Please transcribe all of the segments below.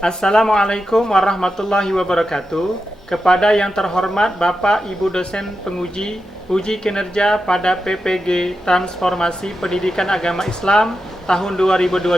Assalamualaikum warahmatullahi wabarakatuh. Kepada yang terhormat Bapak Ibu dosen penguji uji kinerja pada PPG Transformasi Pendidikan Agama Islam tahun 2025.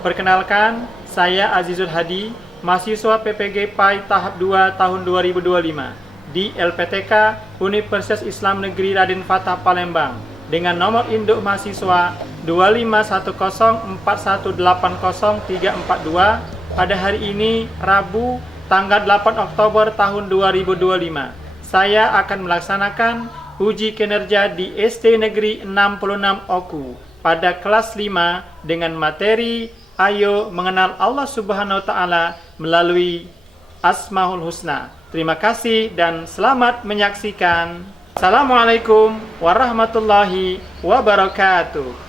Perkenalkan, saya Azizul Hadi, mahasiswa PPG PAI tahap 2 tahun 2025 di LPTK Universitas Islam Negeri Raden Fatah Palembang dengan nomor induk mahasiswa 25104180342 pada hari ini, Rabu, tanggal 8 Oktober tahun 2025. Saya akan melaksanakan uji kinerja di SD Negeri 66 Oku pada kelas 5 dengan materi Ayo Mengenal Allah Subhanahu wa Ta'ala melalui Asmaul Husna. Terima kasih dan selamat menyaksikan. Assalamualaikum warahmatullahi wabarakatuh.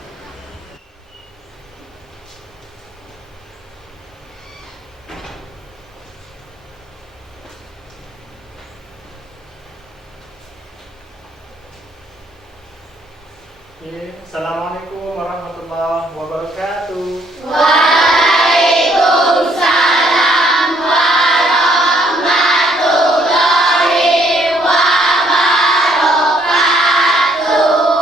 Assalamualaikum warahmatullahi wabarakatuh. Waalaikumsalam warahmatullahi wabarakatuh.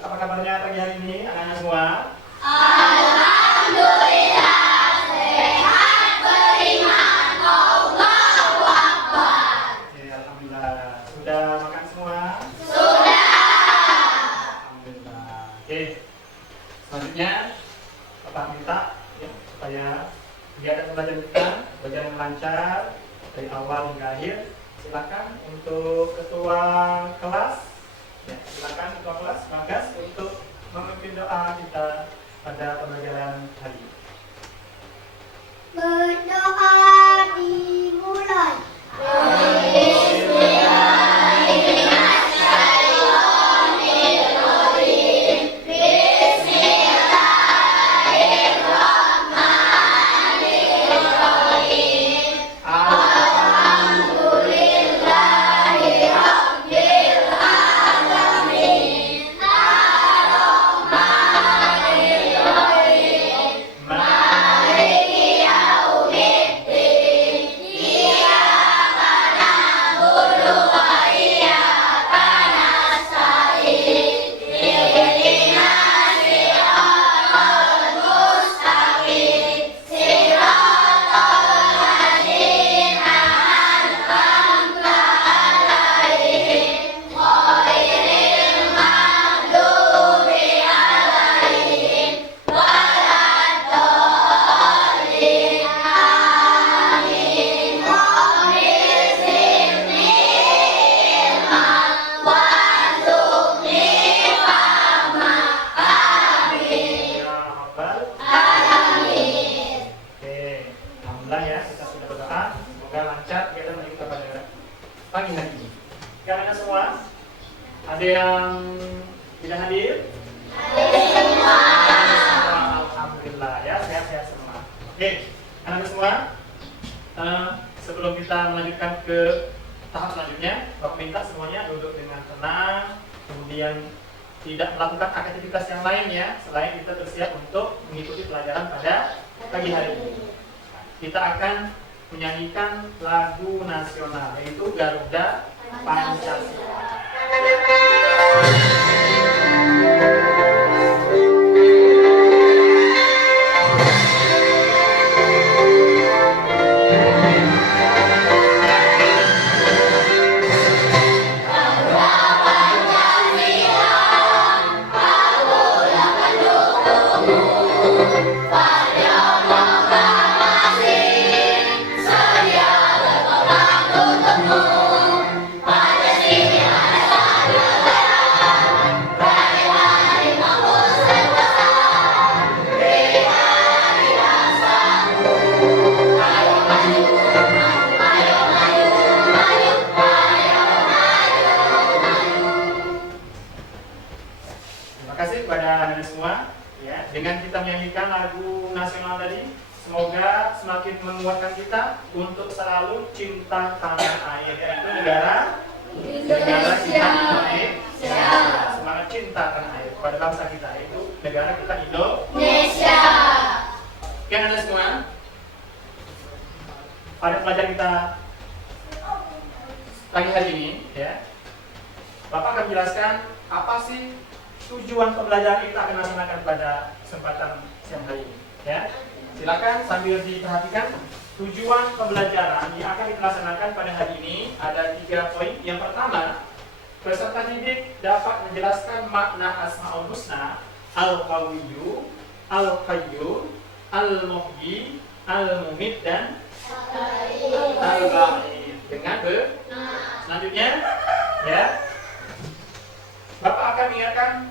Apa kabarnya pagi hari ini anak-anak semua? Alhamdulillah sehat beriman Allahu Akbar. Oke, alhamdulillah. Sudah makan semua? Sudah. Alhamdulillah. Oke. Selanjutnya Bapak minta ya, supaya kegiatan belajar kita berjalan lancar dari awal hingga akhir. Silakan untuk ketua kelas. Ya, silakan ketua kelas Bagas untuk memimpin doa kita pada pembelajaran hari ini. Berdoa dimulai. Pagi hari ini. Karena semua ada yang tidak hadir? Semua. Alhamdulillah ya, sehat-sehat semua. Oke, anak semua, sebelum kita melanjutkan ke tahap selanjutnya, Bapak minta semuanya duduk dengan tenang, kemudian tidak melakukan aktivitas yang lain ya, selain kita bersiap untuk mengikuti pelajaran pada pagi hari ini. Kita akan menyanyikan lagu nasional yaitu Garuda Pancasila. Dengan kita menyanyikan lagu nasional tadi, semoga semakin menguatkan kita untuk selalu cinta tanah air, yaitu negara kita Indonesia. Semangat cinta tanah air pada bangsa kita, yaitu negara kita Indonesia. pada pelajaran kita pagi hari ini, ya, Bapak akan jelaskan apa sih tujuan pembelajaran yang kita akan laksanakan pada kesempatan siang hari ini. Ya, silakan sambil diperhatikan tujuan pembelajaran yang akan kita laksanakan pada hari ini ada 3 poin. Yang pertama, peserta didik dapat menjelaskan makna Asmaul Husna, Al-Qawiyyu, Al-Qayyum, Al-Muhyi, Al-Mumit, dan Al-Ba'id. Dengan selanjutnya, ya, Bapak akan mengingatkan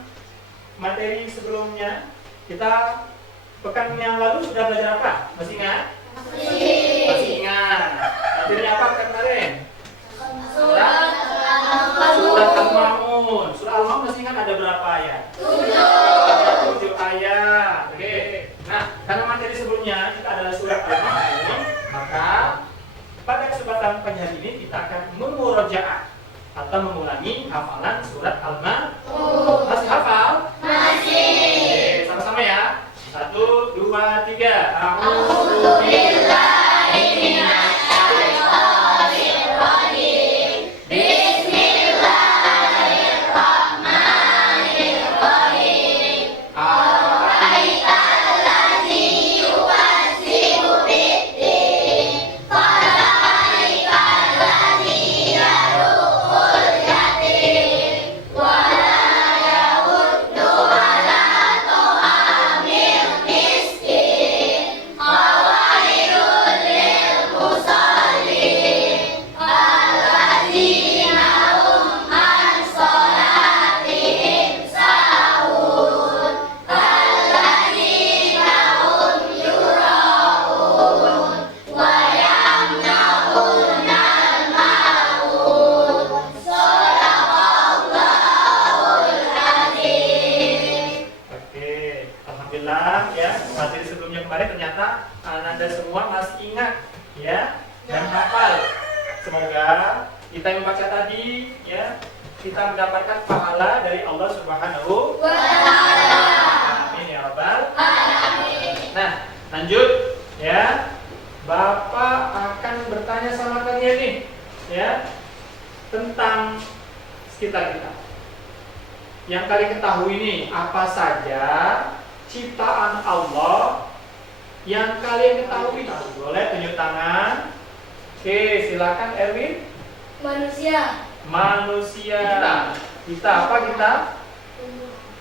materi sebelumnya. Kita pekan yang lalu sudah belajar apa? Masih ingat? Masih ingat. Materinya apa kemarin? Surat Al-Ma'un. Surat Al-Ma'un masih ingat ada berapa ayat? 7 ayat. Oke. Nah, karena materi sebelumnya kita adalah surat Al-Ma'un, maka pada kesempatan pagi hari ini kita akan memurojaah atau mengulangi hafalan surat Al-Ma'un. Masih hafal? Masih. Oke, sama-sama ya. 1, 2, 3. A'udzubillahi minasyaitonir rajim. Bismillahirrahmanirrahim. Ara'aital-ladzi yukadzibu bid-din. Fadzalikal-ladzi yadu'ul yatim. Wa la yahuddu 'ala ta'amil miskin. Fawailul lil musallin. Alladzina hum an sholatihim sahun. Alladzina hum yura'un. Wa yamna'unal ma'un. Shadaqallahul azim. Oke, alhamdulillah ya. Materi sebelumnya kemarin ternyata Anda semua masih ingat ya dan hafal. Semoga kita yang membaca tadi ya kita mendapatkan pahala dari Allah Subhanahu wa taala. Amin ya rabbal alamin. Nah, lanjut ya. Bapak akan bertanya sama kalian nih ya tentang sekitar kita. Yang kalian ketahui nih apa saja ciptaan Allah yang kalian ketahui? Boleh tunjuk tangan. Oke, silakan Erwin. Manusia. Manusia. Kita apa kita?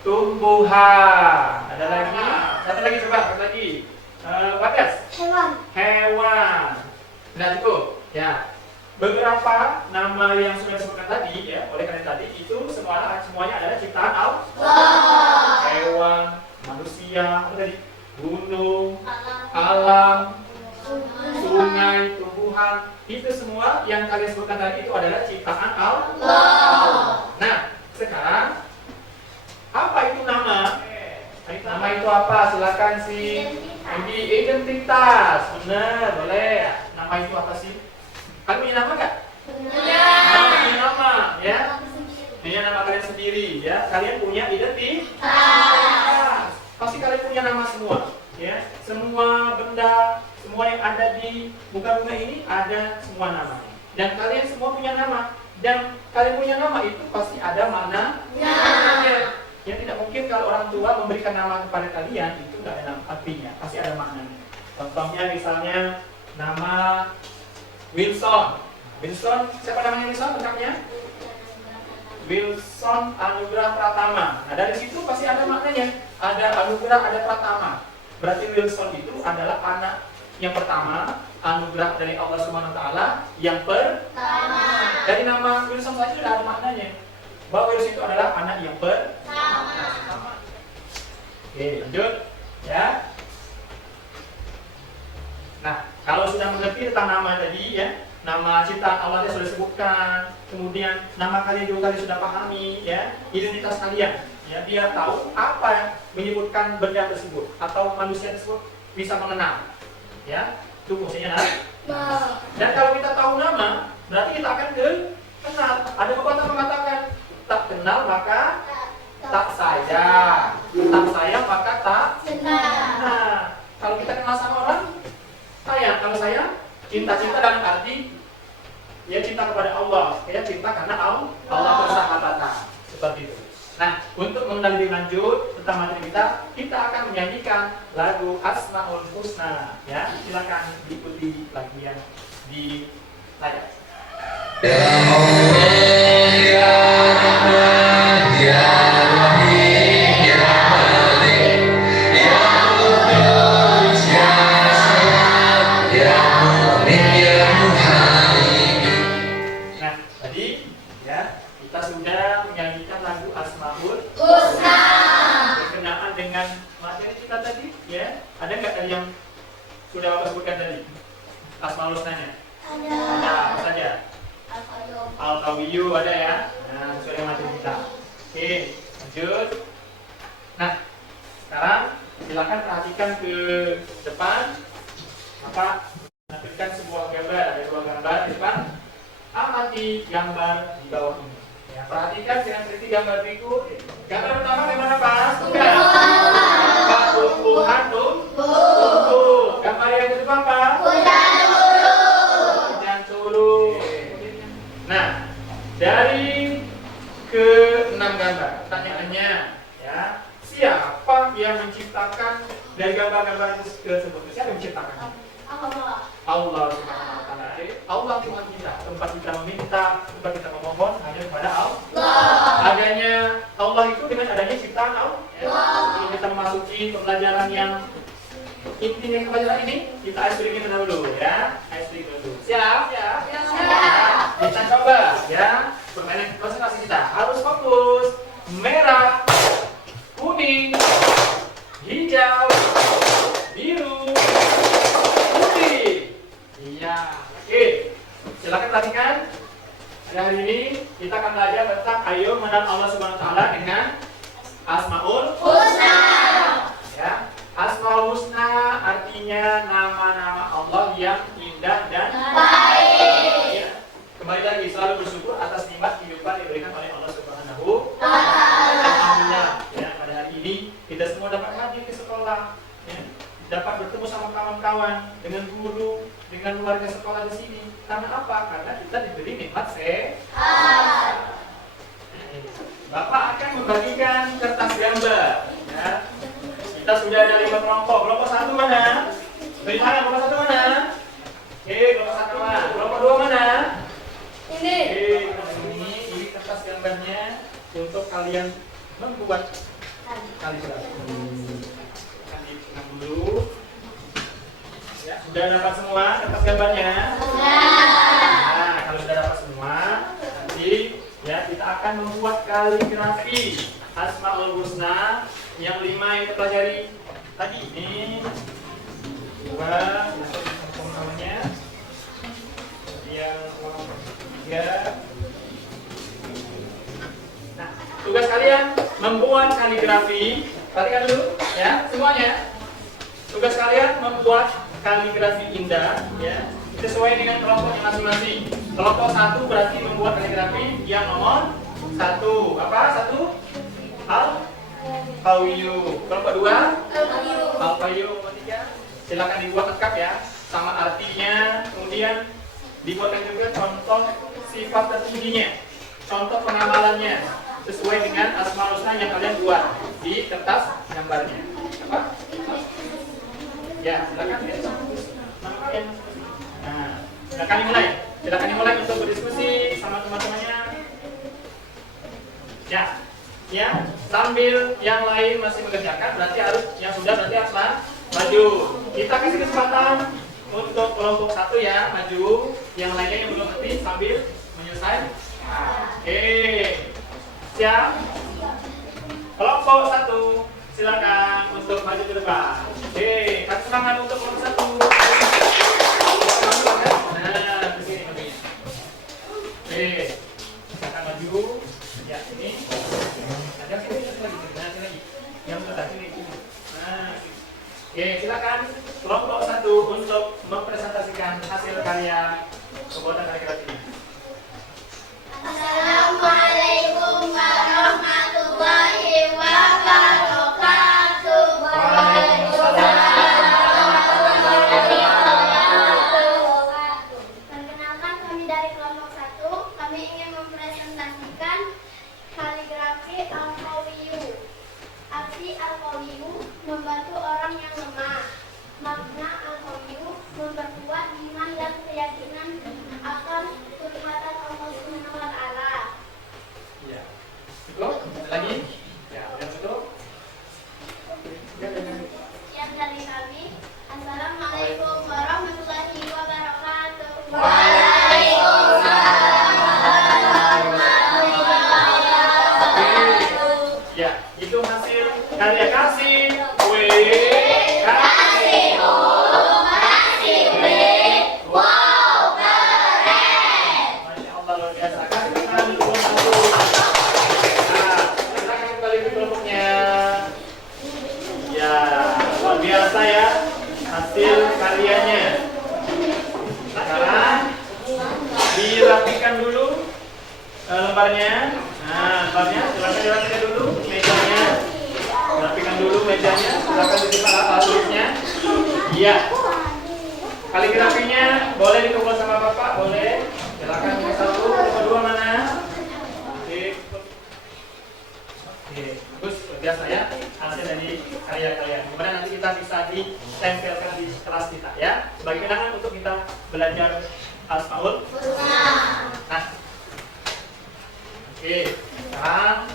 Tumbuhan. Ada lagi? Satu lagi coba, satu lagi. What else? Hewan. Hewan. Nah, cukup. Ya. Beberapa nama yang sudah disebutkan tadi ya, oleh kalian tadi itu semuanya adalah ciptaan Allah. Hewan, manusia, apa tadi? Gunung, alam, sungai, tumbuhan, itu semua yang kalian sebutkan tadi itu adalah ciptaan Allah. Nah, sekarang apa itu nama? Nama itu apa? Silakan sih. Identitas. Benar, boleh. Nama itu apa sih? Kalian punya nama nggak? Punya. Punya nama, ya. Punya nama kalian sendiri, ya. Kalian punya identitas. Pasti kalian punya nama semua, ya. Semua benda, semua yang ada di muka bumi ini ada semua nama. Dan kalian semua punya nama. Dan kalian punya nama itu pasti ada makna. Ya tidak mungkin kalau orang tua memberikan nama kepada kalian itu nggak ada artinya, pasti ada maknanya. Contohnya misalnya nama Wilson. Wilson, siapa namanya Wilson lengkapnya? Wilson Anugrah Pratama. Nah dari situ pasti ada maknanya. Ada anugerah, ada pratama. Berarti Wilson itu adalah anak yang pertama, anugerah dari Allah Subhanahu wa taala yang pertama. Dari nama Wilson saja sudah ada maknanya. Bahwa Wilson itu adalah anak yang pertama. Oke, lanjut ya. Nah, kalau sudah mengerti tentang nama tadi ya, nama ciptaan Allah yang sudah disebutkan, kemudian nama kalian juga kalian sudah pahami ya, identitas kalian ya, biar tahu apa yang menyebutkan benda tersebut atau manusia tersebut bisa mengenal ya, itu fungsinya nah. Dan kalau kita tahu nama, berarti kita akan kenal. Ada pepatah mengatakan tak kenal maka tak sayang, tak sayang maka tak kenal. Nah, kalau kita kenal sama orang sayang, kalau sayang Cinta-cinta dalam arti ya cinta kepada Allah, ya cinta karena Allah bersahabatan seperti itu. Nah, untuk mengenal lebih lanjut tentang materi kita akan menyanyikan lagu Asmaul Husna. Ya, silakan diikuti lagu yang di layar. Ya Allah, ya Rahman, ya Rahim, ya Malik, ya Qudus, ya Salam, ya Mu'min, ya Muhaimin. Nah, tadi ya kita sudah menyanyikan lagu Asmaul Husna. berkenaan dengan materi kita tadi, ya. Ada nggak tadi yang sudah Bapak sebutkan tadi? Asmaul Husnanya? Ada. Apa saja? Al-Qawiyu ada ya. Nah, sesuai dengan materi kita. Oke, lanjut. Nah, sekarang silakan perhatikan ke depan. Bapak menampilkan sebuah gambar, ada dua gambar di depan. Amati gambar di bawah ini. Ya, perhatikan dengan teliti gambar berikut. Gambar pertama bagaimana Pak? Sudah. Pak tumbuhan tumbuh. Gambar yang kedua Pak? Hujan turun. Nah, dari ke-6 gambar, pertanyaannya ya, siapa yang menciptakan dari gambar-gambar tersebut? Siapa yang menciptakan? Allah Subhanahu wa taala. Allah Tuhan kita, tempat kita meminta, tempat kita memohon hanya kepada Allah. Adanya Allah itu dengan adanya ciptaan Allah. Kalau kita memasuki pembelajaran yang intinya pembelajaran ini, kita ice breaking dahulu ya. Ice breaking dulu. Siap? Kita coba ya. Permainan konsentrasi kita harus fokus. Merah, kuning, hijau, biru, putih. Iya. Oke. Silakan perhatikan. Hari ini kita akan belajar tentang ayo mengenal Allah Subhanahu wa taala dengan Asmaul Husna. ya. Asmaul Husna artinya nama-nama Allah yang indah dan Baik. ya. Kembali lagi selalu bersyukur atas nikmat kehidupan yang diberikan oleh Allah Subhanahu Alhamdulillah ya, pada hari ini kita semua dapat hadir ke sekolah ya. Dapat bertemu sama kawan-kawan, dengan guru, dengan keluarga sekolah di sini. Karena apa? Karena kita diberi nikmat sehat. Bapak akan membagikan kertas gambar ya. Kita sudah ada 5 kelompok. Kelompok 1 mana? Beri tangan, kelompok 1 mana? Oke, kelompok 1 mana? Kelompok 2 mana? Ini. Oke, ini kertas gambarnya untuk kalian membuat kaligrafi. Akan dipegang dulu. Ya, sudah dapat semua kertas gambarnya? Nah, kalau sudah dapat semua, nanti ya kita akan membuat kaligrafi Asmaul Husna yang 5 yang kita pelajari tadi. Ini 2 namanya, yang 3. Nah, tugas kalian membuat kaligrafi. Perhatikan dulu ya semuanya. Tugas kalian membuat kaligrafi indah ya, sesuai dengan kelompoknya masing-masing. Kelompok 1 berarti membuat kaligrafi yang nomor 1. Apa? 1 Al-Qawiyu. Kelompok 2 Al-Qawiyu. Kelompok 3 silakan dibuat lengkap ya, sama artinya. Kemudian dibuatkan juga contoh sifat tertingginya, contoh pengamalannya sesuai dengan Asmaul Husna yang kalian buat di kertas gambarnya. Apa? Ya, silakan ya. Nah, silakan dimulai. Silakan dimulai untuk berdiskusi sama teman-temannya. Ya, ya. Sambil yang lain masih mengerjakan, berarti harus yang sudah berarti harus maju. Kita kasih kesempatan untuk kelompok 1 ya maju. Yang lainnya yang belum ngerti sambil menyelesaikan. Oke, siap. Kelompok 1 silakan untuk maju ke depan. Oke, kasih semangat untuk kelompok 1. Nah, begini. Oke, silakan maju. Ya, ini. Ada sini lagi. Nah, sini lagi. Yang sebelah sini. Nah, oke, silakan kelompok 1 untuk mempresentasikan hasil karya pembuatan kaligrafi ini. Assalamualaikum warahmatullahi wabarakatuh. Waalaikumsalam warahmatullahi wabarakatuh. hasil karyanya. Sekarang dirapikan dulu lembarnya. Nah, lembarnya silakan dirapikan dulu mejanya. Rapikan dulu mejanya. Silakan dibuka alat tulisnya. Iya. Kaligrafinya boleh dikumpul sama Bapak, boleh. Silakan nomor 1, nomor 2 mana? Oke, bagus, biasa ya hasil dari karya kalian. Kemudian nanti kita bisa ditempelkan di kelas kita ya. Sebagai kenangan untuk kita belajar Asmaul Husna. Nah, oke, sekarang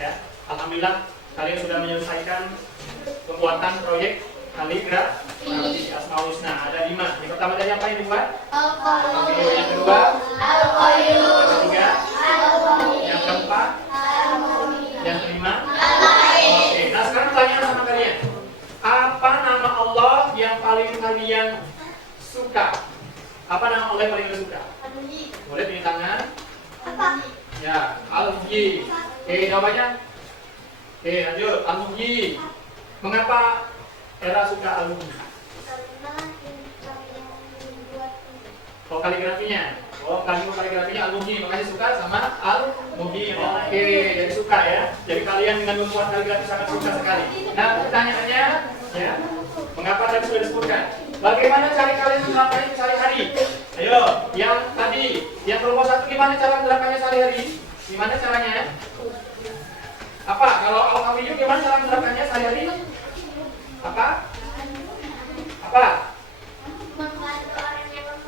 ya, alhamdulillah kalian sudah menyelesaikan pembuatan proyek kaligrafi Asmaul Husna. Ada 5. Yang pertama tadi apa yang dibuat? Oke, yang kedua? Yang ketiga? Yang keempat? Yang kelima? Oke, nah sekarang pertanyaan sama kalian. Apa nama Allah yang paling kalian suka? Apa nama Allah yang paling kalian suka? Boleh pilih tangan? Ya, Al-Muhyi. Oke, namanya? Oke, lanjut. Al-Muhyi. Mengapa Era suka Al-Muhyi? Oh, kaligrafinya. Oh, kaligrafinya Al-Muhyi, makanya suka sama Al-Muhyi. Oke, jadi suka ya. Jadi kalian dengan membuat kaligrafi sangat suka sekali. Nah, pertanyaannya, ya, mengapa tadi sudah disebutkan? Bagaimana cara kalian menerapkannya sehari-hari? Ayo, yang tadi, yang kelompok 1 gimana cara menerapkannya sehari-hari? Gimana caranya? Apa? Kalau Al-Muhyi gimana cara menerapkannya sehari-hari? Apa? Apa?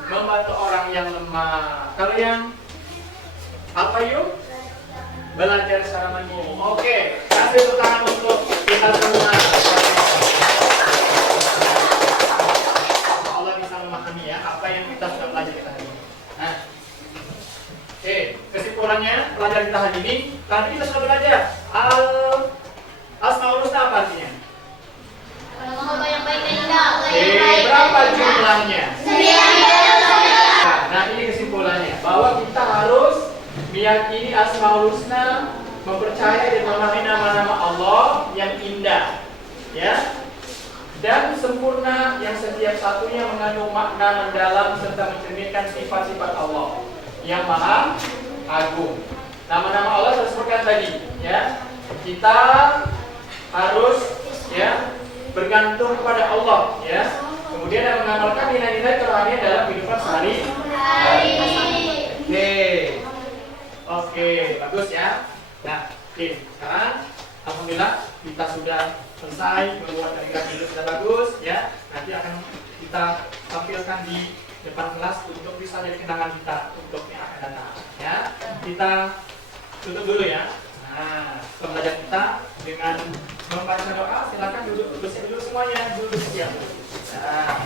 Membantu orang yang lemah. Kalau yang apa yuk? Belajar secara mandiri. Oke, kasih tepuk tangan untuk kita semua. Allah bisa memahami ya apa yang kita sudah pelajari tadi. Nah, oke, kesimpulannya pelajaran kita hari ini. Tadi kita sudah belajar Asmaul Husna apa artinya? Berapa jumlahnya? Nah, ini kesimpulannya bahwa kita harus meyakini Asmaul Husna, mempercayai dan memahami nama-nama Allah yang indah, ya, dan sempurna yang setiap satunya mengandung makna mendalam serta mencerminkan sifat-sifat Allah yang maha agung. Nama-nama Allah saya sebutkan tadi, ya. Kita harus ya bergantung kepada Allah, ya. Kemudian yang mengamalkan nilai-nilai kerohanian dalam kehidupan sehari-hari. Oke, bagus ya. Nah, sekarang alhamdulillah kita sudah selesai membuat kaligrafi itu sudah bagus, ya. Nanti akan kita tampilkan di depan kelas untuk bisa jadi kenangan kita untuk yang akan datang, ya. Kita tutup dulu ya. Nah, pembelajaran kita dengan membaca doa, silakan duduk dulu semuanya, duduk siap. Nah,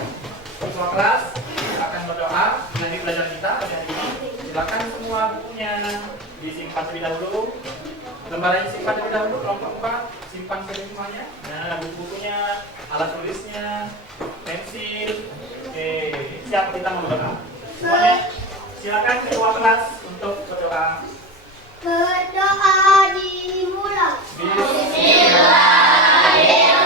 semua kelas akan berdoa dari pelajaran kita pada hari ini. Silakan semua bukunya disimpan terlebih dahulu. Lembarannya simpan terlebih dahulu, kelompok 4 simpan saja semuanya. Nah, buku-bukunya, alat tulisnya, pensil. Siap kita berdoa. Semuanya silakan ketua kelas untuk berdoa. Berdoa dimulai. Bismillahirrahmanirrahim.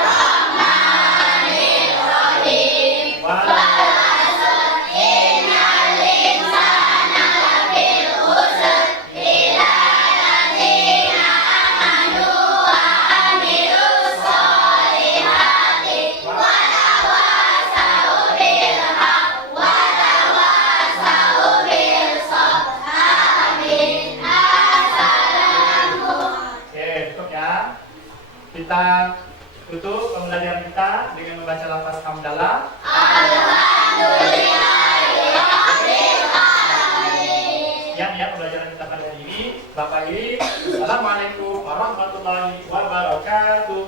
Kita tutup pembelajaran kita dengan membaca lafaz hamdalah. Ya, pembelajaran kita pada hari ini. Bapak Ibu, Assalamualaikum warahmatullahi wabarakatuh.